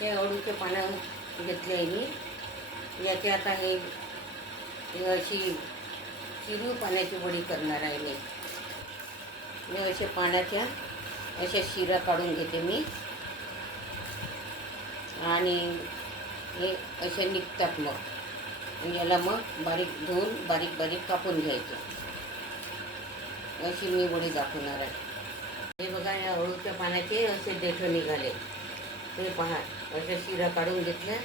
हे अळूचे पानं घेतले आहे मी. याचे आता हे अशी चिरू पाण्याची वडी करणार आहे मी. मी असे पाण्याच्या अशा शिरा काढून घेते मी. आणि हे असे निघतात मग. आणि याला मग बारीक धुवून बारीक बारीक कापून घ्यायचं. अशी मी वडी दाखवणार आहे. हे बघा या अळूच्या पाण्याचे असे देठ निघाले. हे पहा अशा शिरा काढून घेतल्या.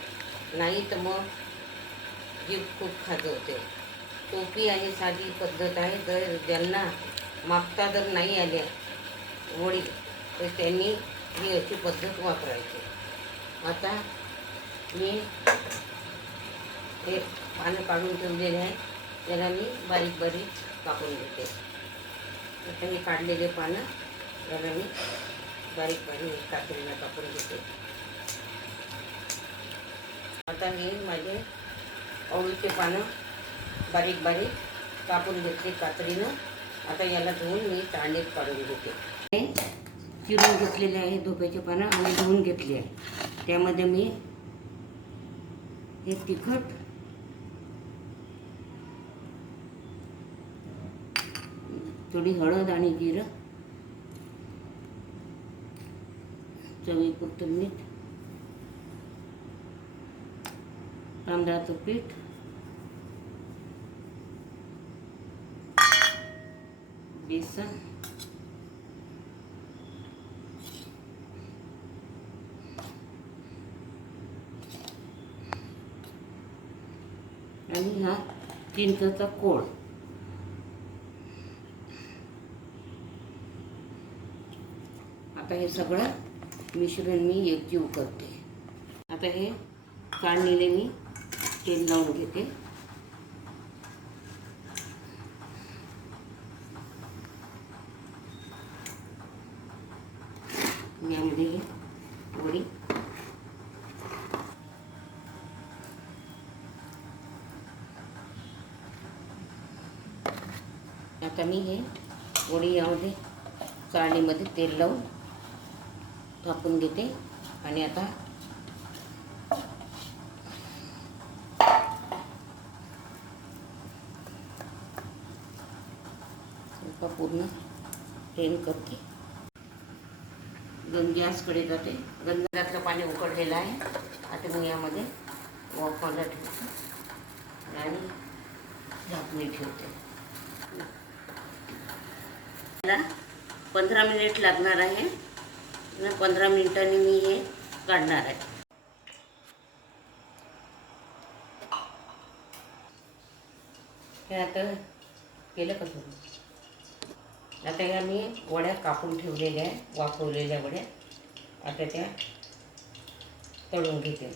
नाही तर मग जीभ खूप खात होते. सोपी आणि साधी पद्धत आहे. जर ज्यांना मागता जर नाही आल्या वडील तर त्यांनी ही अशी पद्धत वापरायची. आता मी हे पानं काढून ठेवलेले आहे. त्याला मी बारीक बारीक कापून घेते. आता हे काढलेले पानं त्याला मी बारीक बारीक काकडीला कापून घेते आता हे माझे अळूचे पानं बारीक बारीक कापून घेतले कातडीनं आता याला धुवून मी तांडीत काढून घेते. हे चिरून घेतलेले आहे धोप्याचे पानं आणि धुवून घेतले आहे. त्यामध्ये मी हे तिखट थोडी हळद आणि जिरं चवीपुरतं मीठ. तांदळाचं पीठ. बेसन. आणि हा चिंचचा कोळ. आता हे सगळं मिश्रण मी एकजीव करते. आता हे काढलेले मी तेल लावून घेते. यामध्ये हे वडी. आता मी हे वडी यामध्ये चाळणीमध्ये तेल लावून झाकून घेते आणि आता पूर्ण ट्रेन करते. दोन गॅसकडे जाते. गंधातलं पाणी उकडलेलं आहे. आता मी यामध्ये वाफायला ठेवते. आणि झाकणी ठेवते. मला पंधरा मिनिट लागणार आहे. पंधरा मिनिटांनी मी हे काढणार आहे. हे आता केलं कसं आता ह्या मी वड्या कापून ठेवलेल्या आहे वाफवलेल्या वड्या. आता त्या तळून घेते.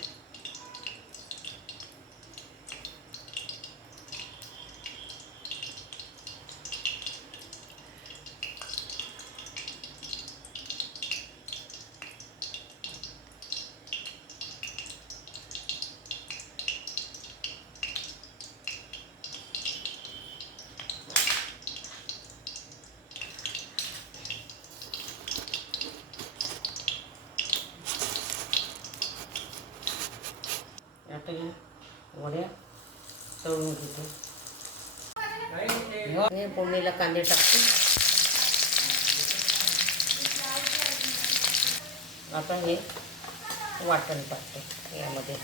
आता वड्या तळून घेते. हे फोडणीला कांदे टाकते. आता हे वाटण टाकते यामध्ये.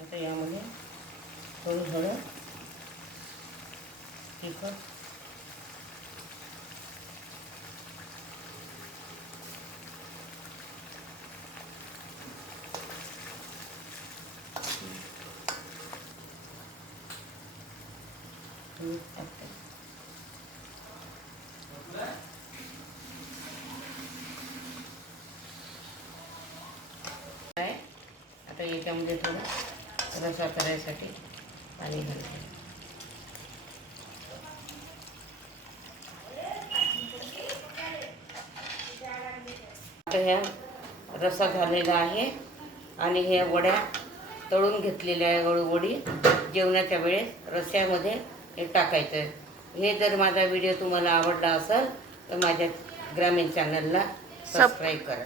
आता यामध्ये थोडं थोडं तिखट मीठ टाकते काय आता याच्यामध्ये थोडं रसा करायसाठी पाणी घालते. आता ह्या रसा झालेला आहे आणि ह्या वड्या तळून घेतलेल्या आहे वडी जेवणाच्या वेळेस रस्स्यामध्ये हे टाकायचं. हे जर माझा व्हिडिओ तुम्हाला आवडला असेल तर माझ्या ग्रामीण चॅनलला सबस्क्राईब करा.